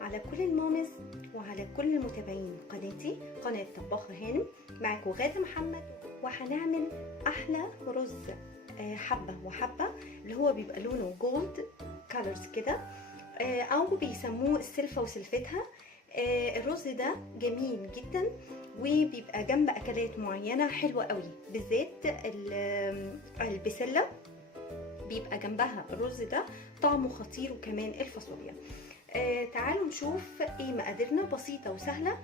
على كل المامز وعلى كل المتابعين قناتي قناة طباخة هانم. معاكم غادة محمد، وهنعمل احلى رز حبة وحبة اللي هو بيبقى لونه جولد كالرز كده، او بيسموه السلفة وسلفتها. الرز ده جميل جدا وبيبقى جنب اكلات معينة حلوة قوي، بالذات البسلة بيبقى جنبها الرز ده طعمه خطير، وكمان الفاصوليا. تعالوا نشوف ايه مقاديرنا، بسيطة وسهلة.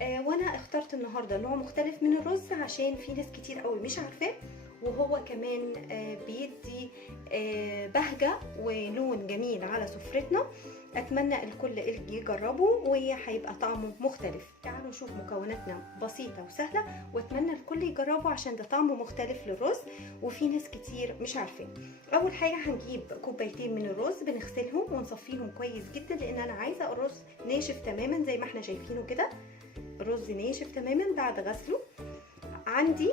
وانا اخترت النهاردة نوع مختلف من الرز عشان في ناس كتير قوي مش عارفاه، وهو كمان بيدي بهجة ولون جميل على سفرتنا. اتمنى الكل يجربه وهيبقى طعمه مختلف. تعالوا نشوف مكوناتنا بسيطة وسهلة، واتمنى الكل يجربه عشان ده طعمه مختلف للرز وفي ناس كتير مش عارفين. اول حاجة هنجيب كوبايتين من الرز، بنغسلهم ونصفيهم كويس جدا لان انا عايزة الرز ناشف تماما زي ما احنا شايفينه كده. الرز ناشف تماما بعد غسله. عندي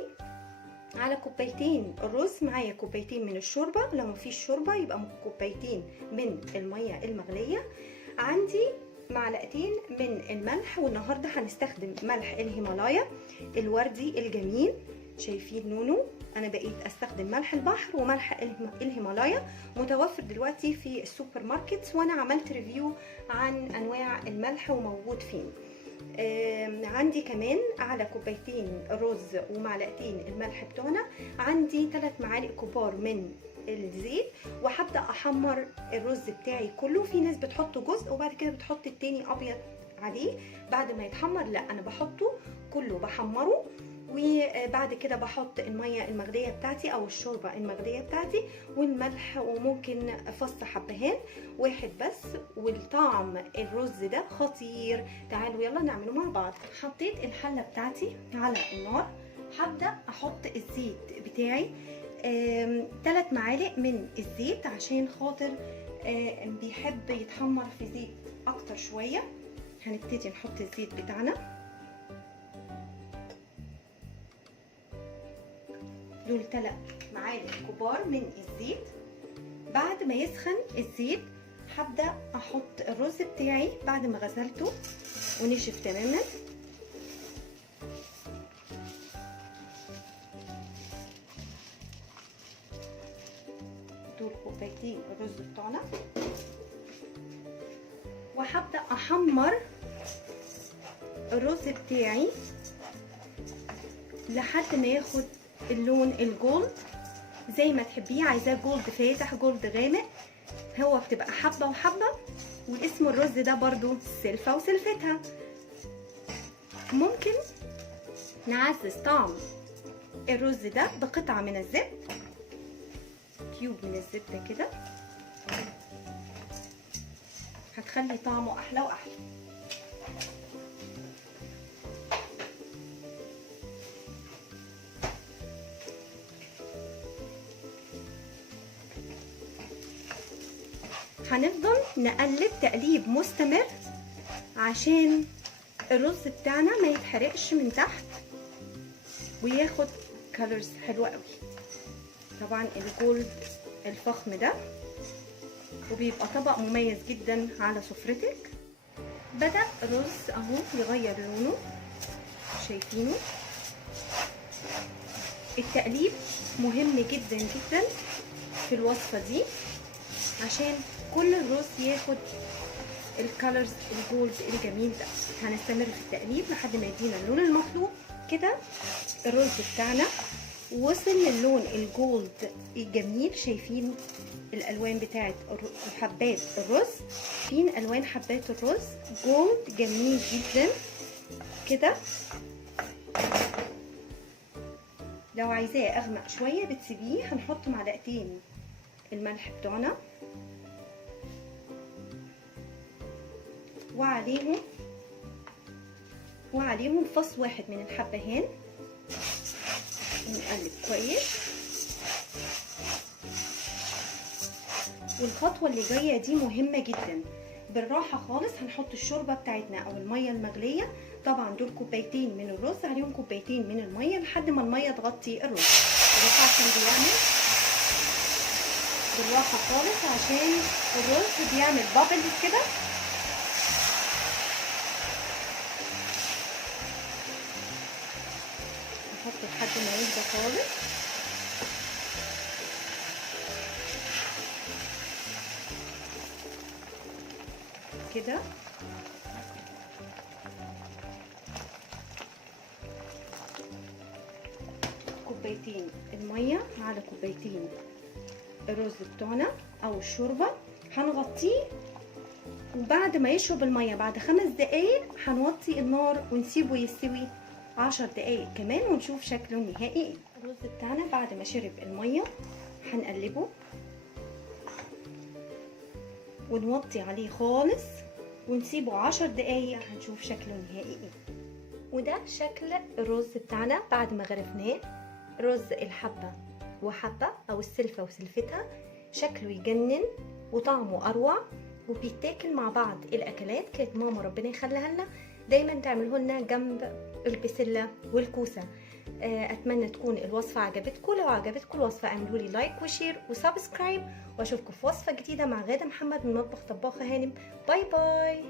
على كوبايتين الرز معايا كوبايتين من الشوربه، لو مفيش شوربه يبقى كوبايتين من الميه المغليه. عندي معلقتين من الملح، والنهارده هنستخدم ملح الهيمالايا الوردي الجميل، شايفين لونه. انا بقيت استخدم ملح البحر وملح الهيمالايا، متوفر دلوقتي في السوبر ماركت، وانا عملت ريفيو عن انواع الملح وموجود فين. عندي كمان على كوبايتين رز ومعلقتين الملح بتوعنا عندي 3 معالق كبار من الزيت، وهبدا احمر الرز بتاعي كله. في ناس بتحط جزء وبعد كده بتحط التاني ابيض عليه بعد ما يتحمر، لا انا بحطه كله بحمره، وبعد كده بحط الميه المغليه بتاعتي او الشوربه المغليه بتاعتي والملح، وممكن فص حبهان واحد بس، والطعم الرز ده خطير. تعالوا يلا نعمله مع بعض. حطيت الحله بتاعتي على النار، هبدا احط الزيت بتاعي 3 معالق من الزيت عشان خاطر بيحب يتحمر في زيت اكتر شويه. هنبتدي نحط الزيت بتاعنا، دول 3 معالق كبار من الزيت. بعد ما يسخن الزيت هبدأ احط الرز بتاعي بعد ما غسلته ونشف تماما. دول كوبايتين الرز بتاعنا، وهبدأ احمر الرز بتاعي لحد ما ياخد اللون الجولد زي ما تحبيه، عايزاه جولد فاتح جولد غامق، هو بتبقى حبه وحبه. واسم الرز ده برضو سلفه وسلفتها. ممكن نعزز طعم الرز ده بقطعه من الزبد، كيوب من الزبده كده، هتخلي طعمه احلى واحلى. هنفضل نقلب تقليب مستمر عشان الرز بتاعنا ما يتحرقش من تحت وياخد كالرز حلوة قوي. طبعا الجولد الفخم ده وبيبقى طبق مميز جدا على سفرتك. بدأ الرز اهو يغير لونه، شايفينه. التقليب مهم جدا جدا في الوصفة دي عشان كل الرز ياخد الكالرز الجولد الجميل ده. هنستمر في التقليب لحد ما يدينا اللون المطلوب. كده الرز بتاعنا وصل للون الجولد الجميل، شايفين الالوان بتاعت حبات الرز، فين الوان حبات الرز جولد جميل جدا كده. لو عايزاه اغمق شويه بتسيبيه، هنحط معلقتين الملح بتوعنا وعليهم فص واحد من الحبهان، ونقلب كويس. والخطوه اللي جايه دي مهمه جدا، بالراحه خالص. هنحط الشوربه بتاعتنا او الميه المغليه، طبعا دول كوبايتين من الرز عليهم كوبايتين من الميه لحد ما الميه تغطي الرز. بالراحه عشان بيعمل بالراحه خالص عشان الرز بيعمل بابلز كده. بسيطة خالص. كده كوبايتين المية على كوبايتين الرز بتوعنا او الشوربة، هنغطيه، وبعد ما يشرب المية بعد 5 دقايق هنوطي النار ونسيبه يستوي 10 دقايق كمان ونشوف شكله النهائي ايه. الرز بتاعنا بعد ما شرب المية هنقلبه ونوطي عليه خالص ونسيبه 10 دقايق، هنشوف شكله النهائي ايه. وده شكل الرز بتاعنا بعد ما غرفناه. رز الحبة وحبة او السلفة وسلفتها، شكله يجنن وطعمه اروع، وبيتاكل مع بعض. الاكلات كانت ماما ربنا يخليها لنا دايما تعمله لنا جنب البسلة والكوسة. اتمنى تكون الوصفة عجبتكم. لو عجبتكم الوصفة اعملوا لي لايك وشير وسبسكرايب، واشوفكم في وصفة جديدة مع غادة محمد من مطبخ طباخة هانم. باي باي.